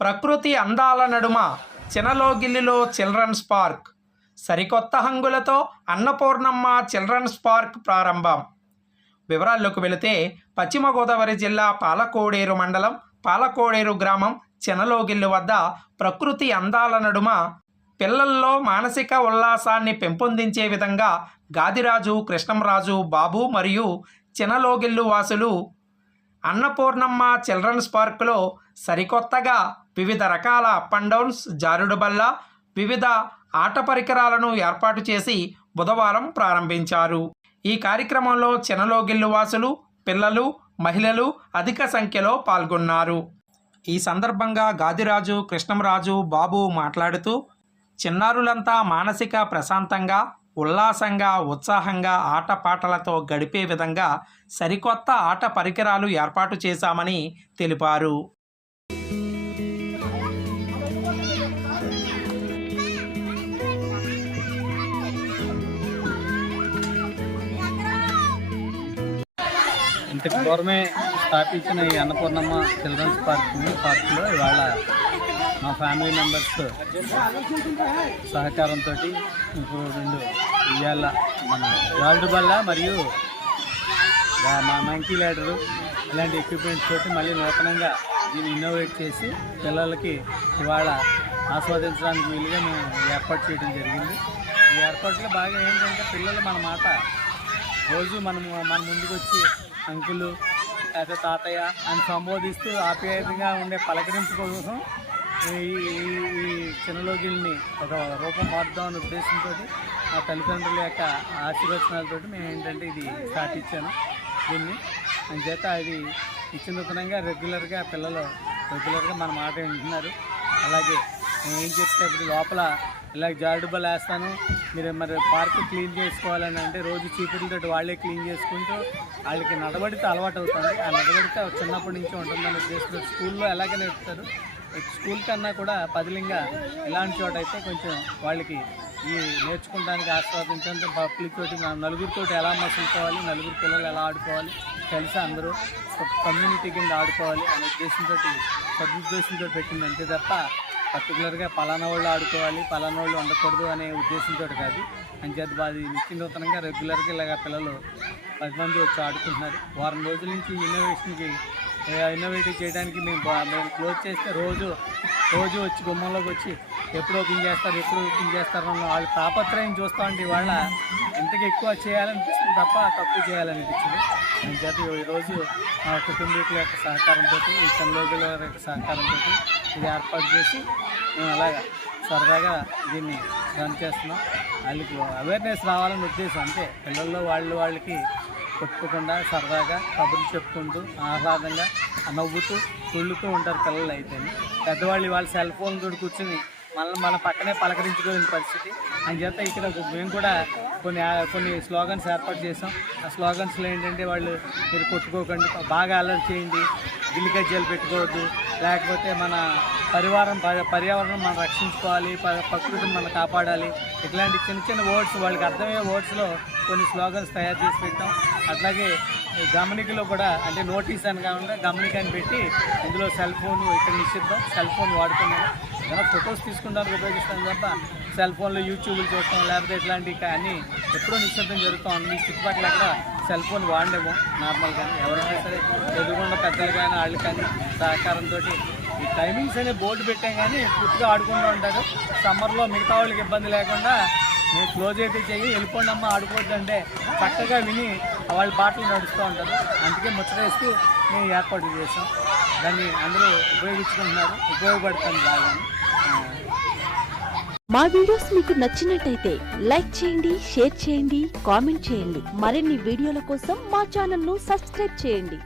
ప్రకృతి అందాల నడుమ చినలోగిల్లిలో చిల్డ్రన్స్ పార్క్ సరికొత్త హంగులతో అన్నపూర్ణమ్మ చిల్డ్రన్స్ పార్క్ ప్రారంభం. వివరాల్లోకి వెళితే పశ్చిమ గోదావరి జిల్లా పాలకోడేరు మండలం పాలకోడేరు గ్రామం చినలోగిల్లు వద్ద ప్రకృతి అందాల నడుమ పిల్లల్లో మానసిక ఉల్లాసాన్ని పెంపొందించే విధంగా గాదిరాజు, కృష్ణంరాజు, బాబు మరియు చినలోగిల్లు వాసులు అన్నపూర్ణమ్మ చిల్డ్రన్స్ పార్కులో సరికొత్తగా వివిధ రకాల అప్ అండ్ డౌన్స్, జారుడు బల్ల, వివిధ ఆట పరికరాలను ఏర్పాటు చేసి బుధవారం ప్రారంభించారు. ఈ కార్యక్రమంలో చినలోగిల్లు వాసులు, పిల్లలు, మహిళలు అధిక సంఖ్యలో పాల్గొన్నారు. ఈ సందర్భంగా గాదిరాజు, కృష్ణంరాజు, బాబు మాట్లాడుతూ చిన్నారులంతా మానసిక ప్రశాంతంగా, ఉల్లాసంగా, ఉత్సాహంగా ఆటపాటలతో గడిపే విధంగా సరికొత్త ఆట పరికరాలు ఏర్పాటు చేశామని తెలిపారు. ఇంతకు పూర్వమే స్థాపించిన ఈ అన్నపూర్ణమ్మ చిల్డ్రన్స్ పార్క్లో ఇవాళ మా ఫ్యామిలీ మెంబర్స్ సహకారంతో ఇప్పుడు 2 ఇవాళ మన జారుడు బల్ల మరియు మా మంకీ ల్యాడరు ఇలాంటి ఎక్విప్మెంట్స్ తోటి మళ్ళీ నూతనంగా దీన్ని ఇన్నోవేట్ చేసి పిల్లలకి ఇవాళ ఆస్వాదించడానికి వీలుగా మేము ఏర్పాటు చేయడం జరిగింది. ఈ ఏర్పాట్లో బాగా ఏంటంటే పిల్లలు మన మాట రోజు మన ముందుకు వచ్చి అంకులు లేదా తాతయ్య అని సంబోధిస్తూ ఆప్యాయంగా ఉండే పలకరింపు కోసం ఈ చినలోగిల్ని ఒక రూపం మార్దామనే ఉద్దేశంతో మా తల్లిదండ్రుల యొక్క ఆశీర్వచనాలతో మేము ఏంటంటే ఇది స్టార్ట్ ఇచ్చాను. దీన్ని చేత ఇది ఇచ్చిన నూతనంగా పిల్లలు రెగ్యులర్గా మన మాట వింటున్నారు. అలాగే నేను ఏం చెప్తే ఇప్పుడు లోపల ఇలా జారుడు బల్ల వేస్తాను, మీరు మరి పార్క్ క్లీన్ చేసుకోవాలని అంటే రోజు చీపులతో వాళ్ళే క్లీన్ చేసుకుంటూ వాళ్ళకి నడవడితే అలవాటు అవుతుంది. ఆ నడవడితే చిన్నప్పటి నుంచి ఉంటుందని ఉద్దేశంతో స్కూల్లో ఎలాగే నేర్పుతారు. స్కూల్ కన్నా కూడా పదిలింగా ఇలాంటి చోట అయితే కొంచెం వాళ్ళకి ఈ నేర్చుకోవడానికి ఆస్వాదించడంతో పబ్లిక్ తోటి నలుగురితోటి ఎలా మసులుకోవాలి, నలుగురు పిల్లలు ఎలా ఆడుకోవాలి కలిసి అందరూ కమ్యూనిటీ కింద ఆడుకోవాలి అనే సదుద్దేశంతో పెట్టింది. అంతే తప్ప పర్టికులర్గా పలానా వాళ్ళు ఆడుకోవాలి, పలానా వాళ్ళు ఉండకూడదు అనే ఉద్దేశంతో కాదు. అని చేత అది నిత్య నూతనంగా రెగ్యులర్గా ఇలాగ పిల్లలు 10 మంది వచ్చి ఆడుకుంటున్నారు. వారం రోజుల నుంచి ఇన్నోవేటివ్ చేయడానికి మేము క్లోజ్ చేస్తే రోజు వచ్చి గుమ్మంలోకి వచ్చి ఎప్పుడు ఓపెన్ చేస్తారు వాళ్ళ తాపత్రయం చూస్తూ ఉంటే వాళ్ళ ఎంతకు ఎక్కువ చేయాలనిపిస్తుంది తప్ప తక్కువ చేయాలనిపించింది. అని చేత ఈరోజు మా కుటుంబీకుల యొక్క సహకారంతో, ఈ చినలోగిల యొక్క సహకారంతో ఇది ఏర్పాటు చేసి మేము అలాగా సరదాగా దీన్ని రన్ చేస్తున్నాం. వాళ్ళకి అవేర్నెస్ రావాలని ఉద్దేశం. అంతే, పిల్లల్లో వాళ్ళకి కొట్టుకోకుండా సరదాగా కబుర్లు చెప్పుకుంటూ ఆహ్లాదంగా నవ్వుతూ తుళ్ళుతూ ఉంటారు పిల్లలు. అయితే పెద్దవాళ్ళు వాళ్ళ సెల్ ఫోన్ తోటి కూర్చొని మన పక్కనే పలకరించుకోలేని పరిస్థితి. అని చేత ఇక్కడ మేము కూడా కొన్ని స్లోగన్స్ ఏర్పాటు చేసాం. ఆ స్లోగన్స్లో ఏంటంటే వాళ్ళు మీరు కొట్టుకోకండి, బాగా అల్లరి చేయండి, గిల్లి కజ్జాలు పెట్టుకోవద్దు, లేకపోతే మన పర్యావరణం మనం రక్షించుకోవాలి, ప్రకృతిని మనం కాపాడాలి, ఇట్లాంటి చిన్న వర్డ్స్ వాళ్ళకి అర్థమయ్యే వర్డ్స్లో కొన్ని స్లోగన్స్ తయారు చేసి పెట్టాం. అట్లాగే గమనికలో కూడా అంటే నోటీస్ అని కాకుండా గమనిక అని పెట్టి ఇందులో సెల్ ఫోన్ ఇక్కడ నిషిద్ధం, సెల్ ఫోన్ వాడుకున్నాం, ఏమైనా ఫొటోస్ తీసుకుంటానికి ఉపయోగిస్తాం తప్ప సెల్ ఫోన్లో యూట్యూబ్లు చూడటం లేకపోతే ఇట్లాంటివి కానీ ఎప్పుడూ నిషిద్ధం జరుగుతాం. మీ చుట్టుపక్కల అక్కడ సెల్ ఫోన్ వాడలేము నార్మల్గా. ఎవరైనా సరే ఎదుగుండా పెద్దలు కానీ వాళ్ళు కానీ సహకారంతో ఈ టైమింగ్స్ అనే బోర్డు పెట్టాం కానీ పూర్తిగా ఆడుకుంటూ ఉంటారు. సమ్మర్లో మిగతా వాళ్ళకి ఇబ్బంది లేకుండా మేము క్లోజ్ అయితే వెళ్ళిపోండి అమ్మ ఆడుకోవద్దు అంటే చక్కగా విని వాళ్ళ బాటలు నడుస్తూ ఉంటారు. అందుకే ముచ్చటేస్తూ మేము ఏర్పాటు చేస్తాం. దాన్ని అందరూ ఉపయోగించుకుంటున్నారు, ఉపయోగపడుతుంది బాగా. మా వీడియోస్ మీకు నచ్చినట్టయితే లైక్ చేయండి, షేర్ చేయండి, కామెంట్ చేయండి. మరిన్ని వీడియోల కోసం మా ఛానల్ ను సబ్స్క్రైబ్ చేయండి.